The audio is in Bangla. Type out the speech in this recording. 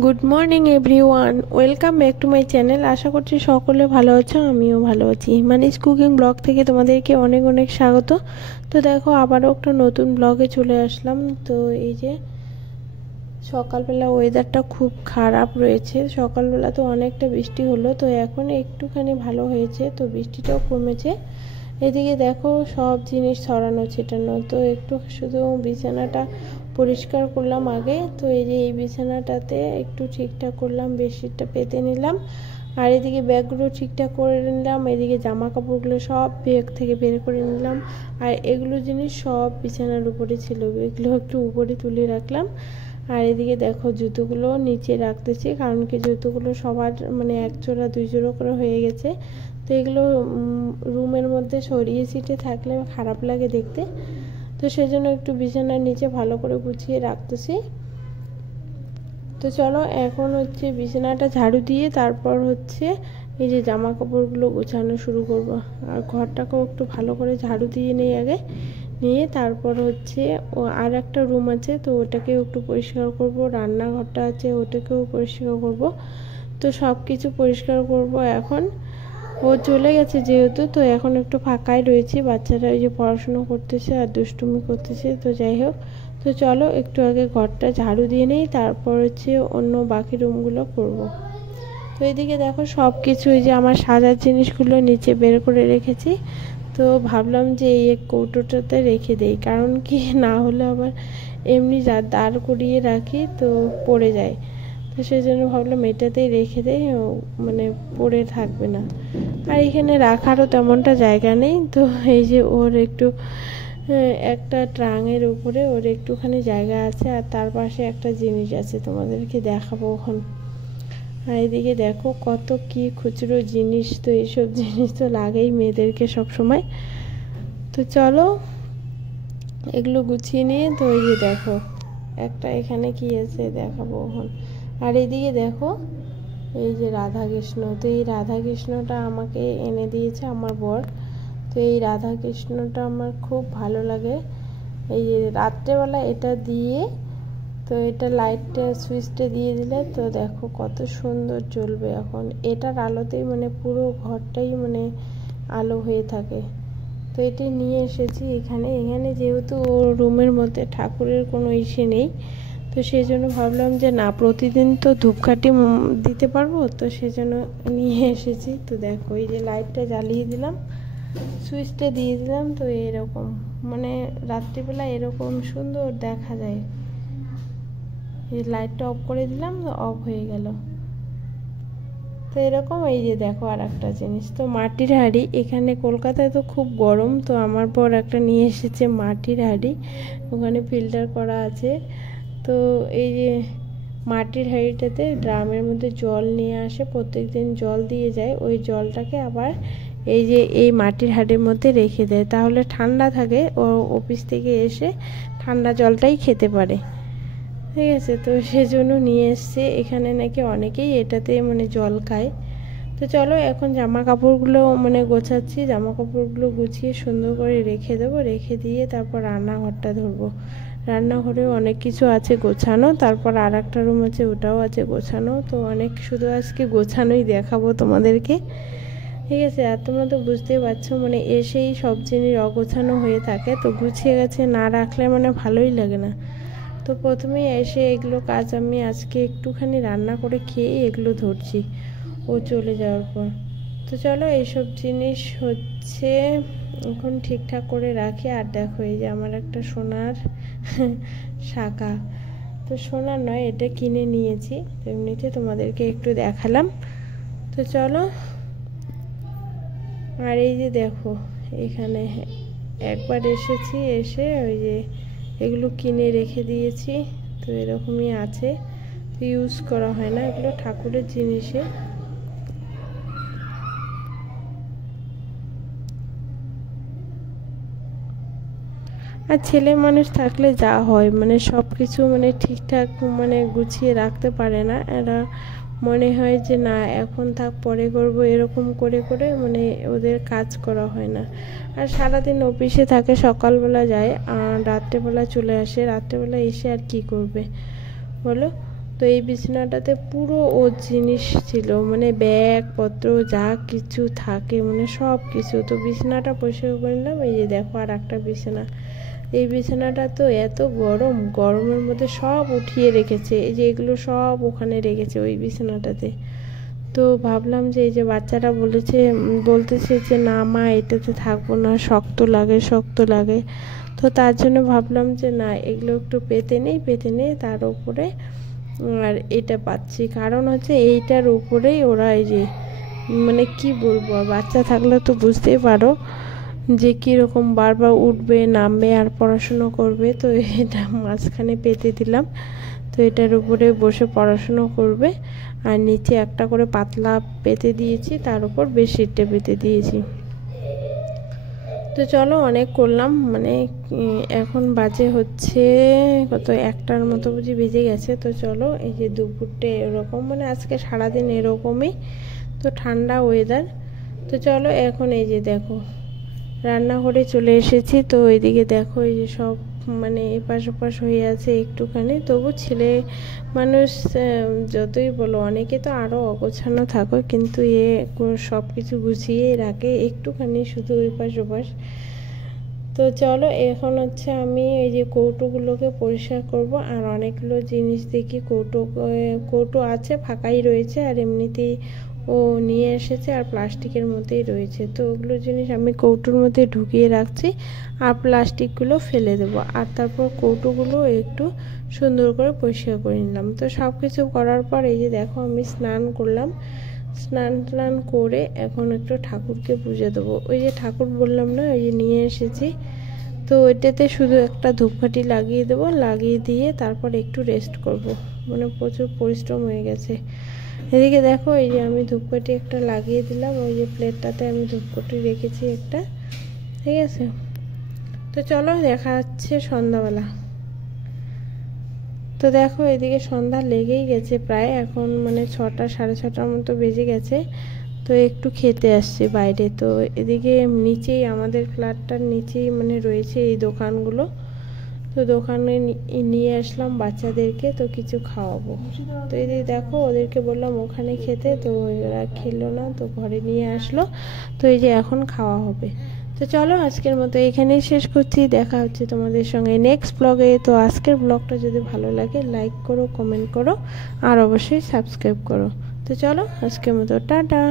Good morning everyone, welcome back to my channel. আশা করছি সকলে ভালো আছো, আমিও ভালো আছি। হিমানিস কুকিং ব্লগ থেকে তোমাদেরকে অনেক অনেক স্বাগত। তো দেখো, আবারও একটা নতুন ব্লগে চলে আসলাম। তো এই যে সকালবেলা ওয়েদারটা খুব খারাপ রয়েছে। সকালবেলা তো অনেকটা বৃষ্টি হলো, তো এখন একটুখানি ভালো হয়েছে, তো বৃষ্টিটাও কমেছে। এদিকে দেখো সব জিনিস ছড়ানো ছিটানো, তো একটু শুধু বিছানাটা পরিষ্কার করলাম আগে। তো এই যে এই বিছানাটাতে একটু ঠিকঠাক করলাম, বেডশিটটা পেতে নিলাম, আর এদিকে ব্যাগগুলো ঠিকঠাক করে নিলাম। এদিকে জামা কাপড়গুলো সব ব্যাগ থেকে বের করে নিলাম, আর এগুলো জিনিস সব বিছানার উপরে ছিল, এগুলো একটু উপরে তুলে রাখলাম। আর এদিকে দেখো জুতোগুলো নিচে রাখতেছি, কারণ কি জুতোগুলো সবার মানে এক জোড়া দুই জোড়া করে হয়ে গেছে। তো এগুলো রুমের মধ্যে ছড়িয়ে ছিটে থাকলে খারাপ লাগে দেখতে, তো সেজন্য একটু বিছানার নিচে ভালো করে গুছিয়ে রাখতেছি। তো চলো এখন হচ্ছে বিছানাটা ঝাড়ু দিয়ে তারপর হচ্ছে এই যে জামা কাপড়গুলো গোছানো শুরু করব। আর ঘরটাকেও একটু ভালো করে ঝাড়ু দিয়ে নেই আগে, নিয়ে তারপর হচ্ছে আর একটা রুম আছে, তো ওটাকেও একটু পরিষ্কার করব। রান্নাঘরটা আছে, ওটাকেও পরিষ্কার করব। তো সব কিছু পরিষ্কার করব এখন। ও চলে গেছে যেহেতু, তো এখন একটু ফাঁকাই রয়েছে। বাচ্চারা ওই যে পড়াশুনো করতেছে আর দুষ্টুমি করতেছে, তো যাই হোক। তো চলো একটু আগে ঘরটা ঝাড়ু দিয়ে নেই, তারপর হচ্ছে অন্য বাকি রুমগুলো করব। তো এইদিকে দেখো সব কিছু এই যে আমার সাজার জিনিসগুলো নিচে বের করে রেখেছি। তো ভাবলাম যে এই এক কৌটোটাতে রেখে দেই, কারণ কি না হলে আবার এমনি যা দাঁড় করিয়ে রাখি তো পড়ে যায়। তো সেই জন্য ভাবলাম এটাতেই রেখে দেই, মানে পড়ে থাকবে না। আর এখানে রাখারও তেমনটা জায়গা নেই, তো এই যে ওর একটু একটা ট্রাঙের উপরে ওর একটুখানি জায়গা আছে, আর তার পাশে একটা জিনিস আছে, তোমাদেরকে দেখাবো ওখান। আর এদিকে দেখো কত কি খুচরো জিনিস, তো এইসব জিনিস তো লাগেই মেয়েদেরকে সব সময়। তো চলো এগুলো গুছিয়ে নিয়ে, তো এই যে দেখো একটা এখানে কি আছে দেখাবো ওখান। আর এদিকে দেখো এই যে রাধা কৃষ্ণ, তো এই রাধা কৃষ্ণটা আমাকে এনে দিয়েছে আমার বর। তো এই রাধা কৃষ্ণটা আমার খুব ভালো লাগে। এই যে রাত্রেবেলা এটা দিয়ে, তো এটা লাইটটা সুইচটা দিয়ে দিলে তো দেখো কত সুন্দর জ্বলবে। এখন এটার আলোতেই মানে পুরো ঘরটাই মানে আলো হয়ে থাকে। তো এটি নিয়ে এসেছি এখানে যেহেতু ওর রুমের মধ্যে ঠাকুরের কোনো ইসে নেই, তো সেই জন্য ভাবলাম যে না, প্রতিদিন তো ধূপকাঠি দিতে পারবো, তো সেজন্য নিয়ে এসেছি। তো দেখো এই যে লাইটটা জ্বালিয়ে দিলাম, সুইচটা দিয়ে দিলাম, তো এরকম মানে রাত্রিবেলা এরকম সুন্দর দেখা যায়। এই লাইটটা অফ করে দিলাম, তো অফ হয়ে গেল। তো এরকম এই যে দেখো আর একটা জিনিস, তো মাটির হাঁড়ি। এখানে কলকাতায় তো খুব গরম, তো আমার পর একটা নিয়ে এসেছে মাটির হাঁড়ি, ওখানে ফিল্টার করা আছে। তো এই যে মাটির হাঁড়িটাতে ড্রামের মধ্যে জল নিয়ে আসে, প্রত্যেক দিন জল দিয়ে যায়, ওই জলটাকে আবার এই যে এই মাটির হাঁড়ির মধ্যে রেখে দেয়, তাহলে ঠান্ডা থাকে, ও অফিস থেকে এসে ঠান্ডা জলটাই খেতে পারে। ঠিক আছে, তো সেজন্য নিয়ে এসছে। এখানে নাকি অনেকেই এটাতে মানে জল খায়। তো চলো এখন জামা কাপড়গুলো মানে গোছাচ্ছি, জামা কাপড়গুলো গুছিয়ে সুন্দর করে রেখে দেবো, রেখে দিয়ে তারপর রান্নাঘরটা ধরবো। রান্নাঘরেও অনেক কিছু আছে গোছানো, তারপর আর একটা রুম আছে ওটাও আছে গোছানো। তো অনেক শুধু আজকে গোছানোই দেখাবো তোমাদেরকে। ঠিক আছে, আর তোমরা তো বুঝতেই পারছো মানে এসেই সব জিনিস অগোছানো হয়ে থাকে, তো গুছিয়ে গেছে না রাখলে মানে ভালোই লাগে না। তো প্রথমেই এসে এগুলো কাজ আমি আজকে একটুখানি রান্না করে খেয়ে এগুলো ধরছি ও চলে যাওয়ার পর। তো চলো এইসব জিনিস হচ্ছে এখন ঠিকঠাক করে রাখি। আর দেখো এই যে আমার একটা সোনার শাঁখা, তো সোনার নয়, এটা কিনে নিয়েছি, এমনিতে তোমাদেরকে একটু দেখালাম। তো চলো, আর এই যে দেখো এখানে একবার এসেছি, এসে ওই যে এগুলো কিনে রেখে দিয়েছি, তো এরকমই আছে, তো ইউজ করা হয় না, এগুলো ঠাকুরের জিনিসে। আর ছেলে মানুষ থাকলে যা হয় মানে সব কিছু মানে ঠিকঠাক মানে গুছিয়ে রাখতে পারে না এরা, মনে হয় যে না এখন থাক পরে করব, এরকম করে করে মানে ওদের কাজ করা হয় না। আর সারাদিন অফিসে থাকে, সকালবেলা যায় আর রাত্রেবেলা চলে আসে, রাত্রেবেলা এসে আর কি করবে বলো। তো এই বিছানাটাতে পুরো ওর জিনিস ছিল, মানে ব্যাগপত্র যা কিছু থাকে, মানে সব কিছু। তো বিছানাটা পরিষ্কার করে নিলাম। এই যে দেখো আর একটা বিছানা। এই বিছানাটা তো এত গরম, গরমের মধ্যে সব উঠিয়ে রেখেছে। এই যে এগুলো সব ওখানে রেখেছে ওই বিছানাটাতে। তো ভাবলাম যে এই যে বাচ্চারা বলতেছে যে না মা এটাতে থাকবো না, শক্ত লাগে শক্ত লাগে। তো তার জন্য ভাবলাম যে না এগুলো একটু পেতে নেই, তার উপরে আর এটা পাচ্ছি। কারণ হচ্ছে এইটার উপরেই ওরা এই যে মানে কি বলবো, বাচ্চা থাকলে তো বুঝতেই পারো যে কীরকম বারবার উঠবে নামবে আর পড়াশুনো করবে। তো এটা মাঝখানে পেতে দিলাম। তো এটার উপরে বসে পড়াশুনো করবে। আর নিচে একটা করে পাতলা পেতে দিয়েছি, তার উপর বেডশিটটা পেতে দিয়েছি। তো চলো অনেক করলাম, মানে এখন বাজে হচ্ছে কত, 1টার মতো বুঝি বেজে গেছে। তো চলো এই যে দুপুরটে এরকম, মানে আজকে সারাদিন এরকমই। তো ঠান্ডা ওয়েদার। তো চলো এখন এই যে দেখো রান্নাঘরে চলে এসেছি। তো এইদিকে দেখো এই যে সব মানে এপাশ ওপাশ হয়ে আছে একটুখানি। তবু ছেলে মানুষ যতই বলো, অনেকে তো আরও অগোছানো থাকো, কিন্তু সব কিছু গুছিয়ে রাখে, একটুখানি শুধু এপাশ ওপাশ। তো চলো এখন হচ্ছে আমি এই যে কৌটোগুলোকে পরিষ্কার করব। আর অনেকগুলো জিনিস দেখি কৌটো আছে, ফাঁকাই রয়েছে, আর এমনিতেই ও নিয়ে এসেছে আর প্লাস্টিকের মধ্যেই রয়েছে। তো ওগুলো জিনিস আমি কৌটোর মধ্যে ঢুকিয়ে রাখছি, আর প্লাস্টিকগুলো ফেলে দেবো। আর তারপর কৌটোগুলো একটু সুন্দর করে পরিষ্কার করে নিলাম। তো সব কিছু করার পর এই যে দেখো আমি স্নান করলাম। স্নান করে এখন একটু ঠাকুরকে পুজো দেবো। ওই যে ঠাকুর বললাম না, ওই যে নিয়ে এসেছি। তো ওইটাতে শুধু একটা ধূপকাঠি লাগিয়ে দেবো, লাগিয়ে দিয়ে তারপর একটু রেস্ট করব। মানে প্রচুর পরিশ্রম হয়ে গেছে। এদিকে দেখো এই যে আমি ধূপকাঠি একটা লাগিয়ে দিলাম, ওই যে প্লেটটাতে আমি ধূপকাঠি রেখেছি একটা, ঠিক আছে। তো চলো দেখা যাচ্ছে সন্ধ্যাবেলা। তো দেখো এদিকে সন্ধ্যা লেগেই গেছে প্রায়, এখন মানে 6টা 6:30টার মতো বেজে গেছে। তো একটু খেতে আসছি বাইরে। তো এদিকে নিচেই আমাদের ফ্ল্যাটটার নিচেই মানে রয়েছে এই দোকানগুলো। তো দোকানে নিয়ে আসলাম বাচ্চাদেরকে, তো কিছু খাওয়াবো। তো এদিকে দেখো ওদেরকে বললাম ওখানে খেতে, তো ওরা খেলো না, তো ঘরে নিয়ে আসলো। তো এই যে এখন খাওয়া হবে। তো চলো আজকের মতো এখানেই শেষ করছি। দেখা হচ্ছে তোমাদের সঙ্গে নেক্সট ব্লগে। তো আজকের ব্লগটা যদি ভালো লাগে লাইক করো, কমেন্ট করো, আর অবশ্যই সাবস্ক্রাইব করো। তো চলো আজকের মতো টাটা।